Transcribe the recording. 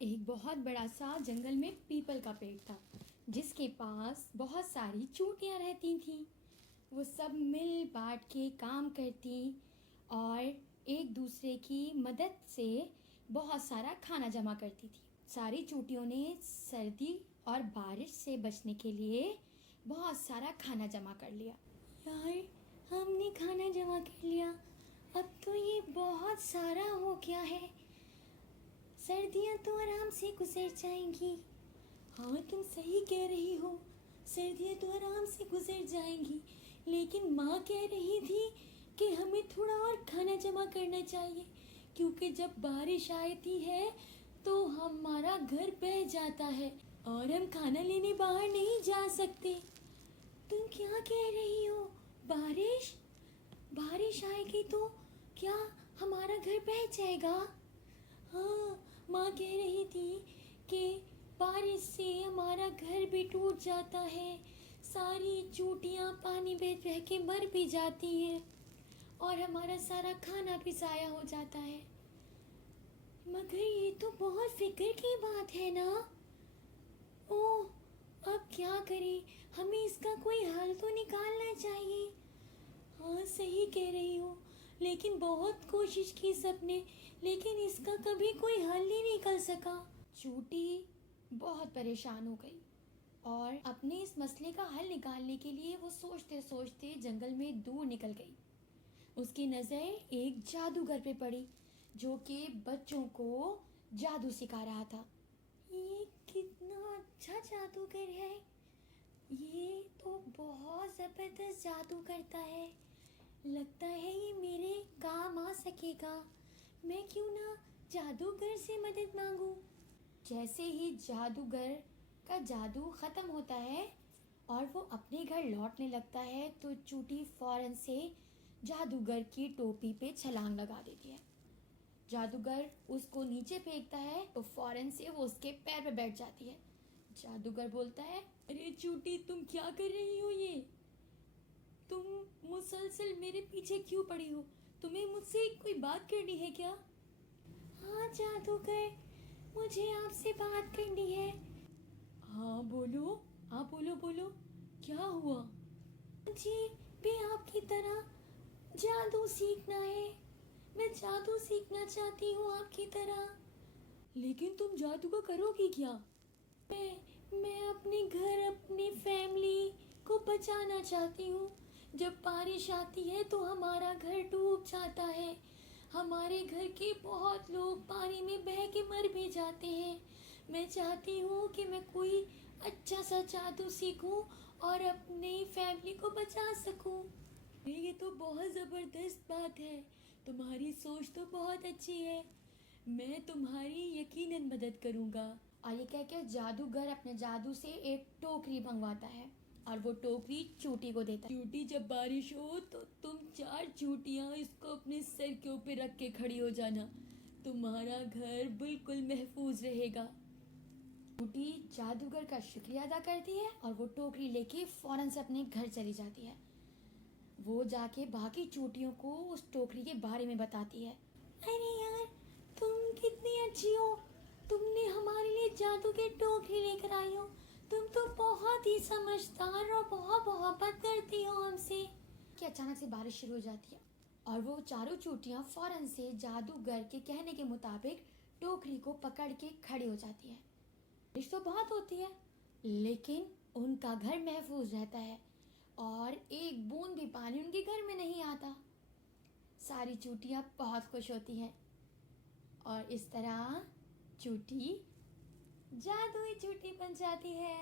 एक बहुत बड़ा सा जंगल में पीपल का पेड़ था जिसके पास बहुत सारी चूटियाँ रहती थीं। वो सब मिल बांट के काम करती और एक दूसरे की मदद से बहुत सारा खाना जमा करती थी। सारी चूटियों ने सर्दी और बारिश से बचने के लिए बहुत सारा खाना जमा कर लिया। यार, हमने खाना जमा कर लिया, अब तो ये बहुत सारा हो गया है। सर्दियाँ तो आराम से गुजर जाएंगी। हाँ, तुम सही कह रही हो, सर्दियाँ तो आराम से गुजर जाएंगी, लेकिन माँ कह रही थी कि हमें थोड़ा और खाना जमा करना चाहिए, क्योंकि जब बारिश आती है तो हमारा घर बह जाता है और हम खाना लेने बाहर नहीं जा सकते। तुम क्या कह रही हो? बारिश बारिश आएगी तो क्या हमारा घर बह जाएगा? हाँ, माँ कह रही थी कि बारिश से हमारा घर भी टूट जाता है, सारी चूटियाँ पानी में बह के मर भी जाती हैं और हमारा सारा खाना भी ज़ाया हो जाता है। मगर ये तो बहुत फिक्र की बात है ना। ओह, अब क्या करें? हमें इसका कोई हल तो निकालना चाहिए। हाँ, सही कह रही हो, लेकिन बहुत कोशिश की सबने, लेकिन इसका कभी कोई हल नहीं निकल सका। चूटी बहुत परेशान हो गई और अपने इस मसले का हल निकालने के लिए वो सोचते सोचते जंगल में दूर निकल गई। उसकी नज़र एक जादूगर पे पड़ी जो कि बच्चों को जादू सिखा रहा था। ये कितना अच्छा जादूगर है, ये तो बहुत ज़बरदस्त जादू करता है। लगता है ये मेरे काम आ सकेगा। मैं क्यों ना जादूगर से मदद मांगूं। जैसे ही जादूगर का जादू ख़त्म होता है और वो अपने घर लौटने लगता है तो चूटी फौरन से जादूगर की टोपी पे छलांग लगा देती है। जादूगर उसको नीचे फेंकता है तो फौरन से वो उसके पैर पे बैठ जाती है। जादूगर बोलता है, अरे चूटी, तुम क्या कर रही हो? ये तुम मुसलसल मेरे पीछे क्यों पड़ी हो? तुम्हें मुझसे कोई बात करनी है क्या? हाँ जादूगर, मुझे आपसे बात करनी है। हाँ बोलो, हाँ बोलो बोलो, क्या हुआ? मुझे भी आपकी तरह जादू सीखना है। मैं जादू सीखना चाहती हूँ आपकी तरह। लेकिन तुम जादू का करोगी क्या? मैं अपने घर, अपनी फैमिली को बचाना चाहती हूँ। जब बारिश आती है तो हमारा घर डूब जाता है, हमारे घर के बहुत लोग पानी में बह के मर भी जाते हैं। मैं चाहती हूँ कि मैं कोई अच्छा सा जादू सीखूं और अपनी फैमिली को बचा सकूं। ये तो बहुत ज़बरदस्त बात है, तुम्हारी सोच तो बहुत अच्छी है। मैं तुम्हारी यकीनन मदद करूँगा। और ये कह के जादूगर अपने जादू से एक टोकरी मंगवाता है और वो टोकरी चूटी को देता है। चूटी, जब बारिश हो तो तुम 4 चूटियाँ इसको अपने सर के ऊपर रख के खड़ी हो जाना, तुम्हारा घर बिल्कुल महफूज रहेगा। चूटी जादूगर का शुक्रिया अदा करती है और वो टोकरी लेके फौरन से अपने घर चली जाती है। वो जाके बाकी चूटियों को उस टोकरी के बारे में बताती है। अरे यार, तुम कितनी अच्छी हो, तुमने हमारे लिए जादू की टोकरी लेकर आई हो। तुम तो बहुत ही समझदार और बहुत मोहब्बत करती हो हमसे। कि अचानक से बारिश शुरू हो जाती है और वो चारों चूटियां फौरन से जादूगर के कहने के मुताबिक टोकरी को पकड़ के खड़ी हो जाती है। बारिश तो बहुत होती है, लेकिन उनका घर महफूज रहता है और एक बूंद भी पानी उनके घर में नहीं आता। सारी चूटियां बहुत खुश होती हैं और इस तरह चूटी जादुई चूटी बन जाती है।